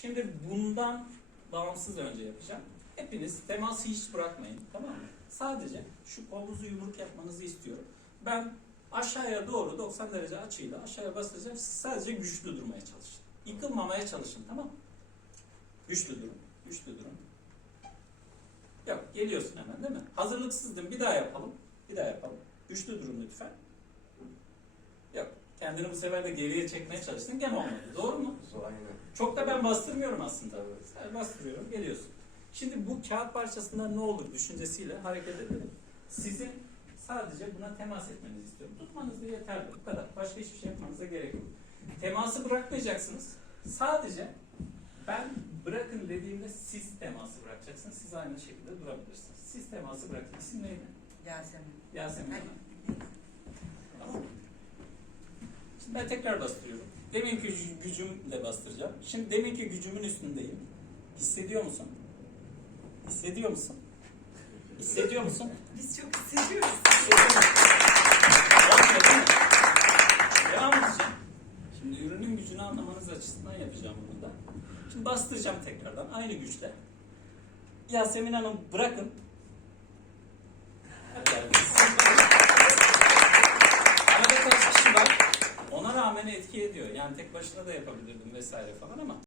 Şimdi bundan bağımsız önce yapacağım. Hepiniz teması hiç bırakmayın. Tamam mı? Sadece şu kolunuzu yumruk yapmanızı istiyorum. Ben aşağıya doğru 90 derece açıyla aşağıya basacağım. Siz sadece güçlü durmaya çalışın. Yıkılmamaya çalışın tamam mı? Güçlü durun. Güçlü durun. Yok geliyorsun hemen değil mi? Hazırlıksızdım. Bir daha yapalım. Bir daha yapalım. Güçlü durun lütfen. Yok. Kendini bu sefer de geriye çekmeye çalıştın. Gene olmadı. Doğru mu? Aynen. Çok da ben bastırmıyorum aslında. Sen bastırıyorum, geliyorsun. Şimdi bu kağıt parçasından ne olur düşüncesiyle hareket edelim. Sizin sadece buna temas etmenizi istiyorum. Tutmanız da yeterli. Bu kadar. Başka hiçbir şey yapmanıza gerek yok. Teması bırakmayacaksınız. Sadece ben bırakın dediğimde siz teması bırakacaksınız. Siz aynı şekilde durabilirsiniz. Siz teması bırakın. İsim neydi? Yasemin. Yasemin Hayır. Hanım. Ben tekrar bastırıyorum. Deminki güc- gücümle bastıracağım. Şimdi deminki gücümün üstündeyim. Hissediyor musun? Hissediyor musun? Hissediyor musun? Biz çok hissediyoruz. Hissediyor musun? Olmuyor değil mi? Devam edeceğim. Şimdi ürünün gücünü anlamanız açısından yapacağım bunu da. Şimdi bastıracağım tekrardan aynı güçle. Yasemin Hanım bırakın. Rağmen etki ediyor. Yani tek başına da yapabilirdim vesaire falan ama